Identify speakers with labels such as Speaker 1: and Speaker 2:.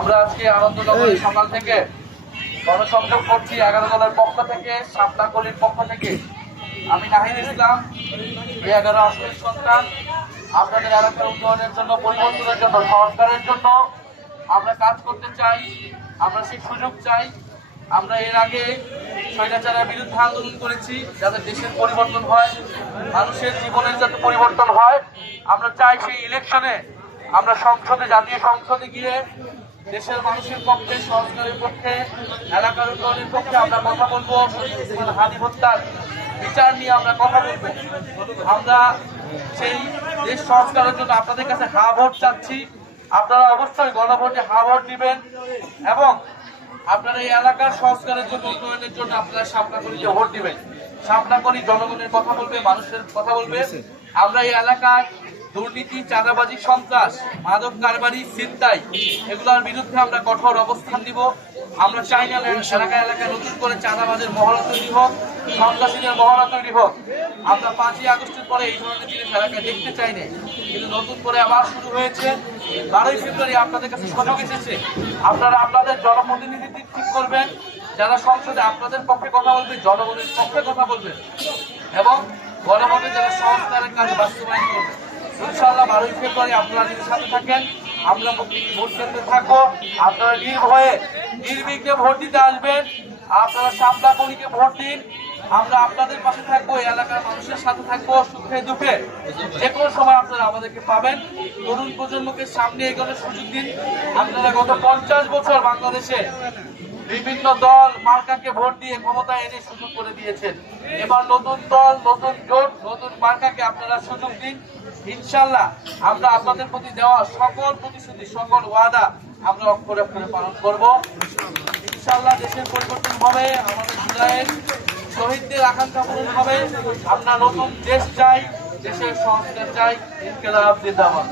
Speaker 1: আমরা আজকে আনন্দনগরের সকাল থেকে গণসংযোগ করছি এগারো দলের পক্ষ থেকে সাপলা গলির পক্ষ থেকে। আমি নাহিদ ইসলাম এই এগারো আসনের সন্তান। আপনাদের এলাকার উন্নয়নের জন্য পরিবর্তনের জন্য সংস্কারের জন্য আমরা কাজ করতে চাই আমরা সেই সুযোগ চাই। আমরা এর আগে স্বৈরাচারের বিরুদ্ধে আন্দোলন করেছি যাতে দেশের পরিবর্তন হয় মানুষের জীবনের যাতে পরিবর্তন হয়। আমরা চাই সেই ইলেকশনে আমরা সংসদে জাতীয় সংসদে গিয়ে দেশের মানুষের পক্ষে সংস্কারের পক্ষে, এলাকার উন্নয়নের পক্ষে আমরা কথা বলব। হানি হত্যার বিচার নিয়ে আমরা কথা বলব। আমরা সেই দেশ সংস্কারের জন্য আপনাদের কাছে হা ভোট চাচ্ছি। আপনারা অবশ্যই গণভোটে হা ভোট দিবেন এবং আপনারা এই এলাকার সংস্কারের জন্য, উন্নয়নের জন্য আপনারা সামনা করি ভোট দিবেন সামনা করি জনগণের কথা বলবে, মানুষের কথা বলবে। আমরা এই এলাকার দুর্নীতি, চাঁদাবাজি, সন্ত্রাস, মাদক কারবারি, ছিনতাই এগুলোর বিরুদ্ধে আমরা কঠোর অবস্থান দিব। আমরা চাই না এলাকায় এলাকায় নতুন করে চাঁদাবাজের মহড়া তৈরি হোক, সন্ত্রাসীদের মহড়া তৈরি হোক। আমরা পাঁচই আগস্টের পরে এই ধরনের জিনিস এলাকায় দেখতে চাই না কিন্তু নতুন করে আবার শুরু হয়েছে। বারোই ফেব্রুয়ারি আপনাদের কাছে সুযোগ এসেছে। আপনারা আপনাদের জনপ্রতিনিধি ঠিক করবেন। যারা সংসদে আপনাদের পক্ষে কথা বলবে, জনগণের পক্ষে কথা বলবেন এবং গণভোটে যারা সংস্কারের কাজ বাস্তবায়ন করবে, ইনশাআল্লাহ বারোই ফেব্রুয়ারি আপনারা যদি সাথে থাকেন, আমরা ভোট কেন্দ্রে থাকব। আপনারা নির্ভয়ে নির্বিঘ্নে ভোট দিতে আসবেন, আপনারা সামলা কলিকে ভোট দিন, আমরা আপনাদের পাশে থাকব এলাকার মানুষের সাথে থাকব, সুখে দুঃখে। যে কোনো সময় আপনারা আমাদেরকে পাবেন। তরুণ প্রজন্মকে সামনে এগোনোর সুযোগ দিন। আপনারা গত পঞ্চাশ বছর বাংলাদেশে বিভিন্ন দল মার্কাকে ভোট দিয়ে ক্ষমতায় এনে সুযোগ করে দিয়েছেন। এবার নতুন দল, নতুন জোট, নতুন মার্কাকে আপনারা সুযোগ দিন। ইনশাল্লাহ আমরা আপনাদের প্রতি দেওয়া সকল প্রতিশ্রুতি, সকল ওয়াদা আমরা অক্ষরে অক্ষরে পালন করব। ইনশাল্লাহ দেশের পরিবর্তন হবে, আমাদের জুলাইয়ের শহীদদের আকাঙ্ক্ষা পূরণ হবে। আমরা নতুন দেশ চাই, দেশের সংস্কার চাই। ইনকেলাব জিন্দাবাদ।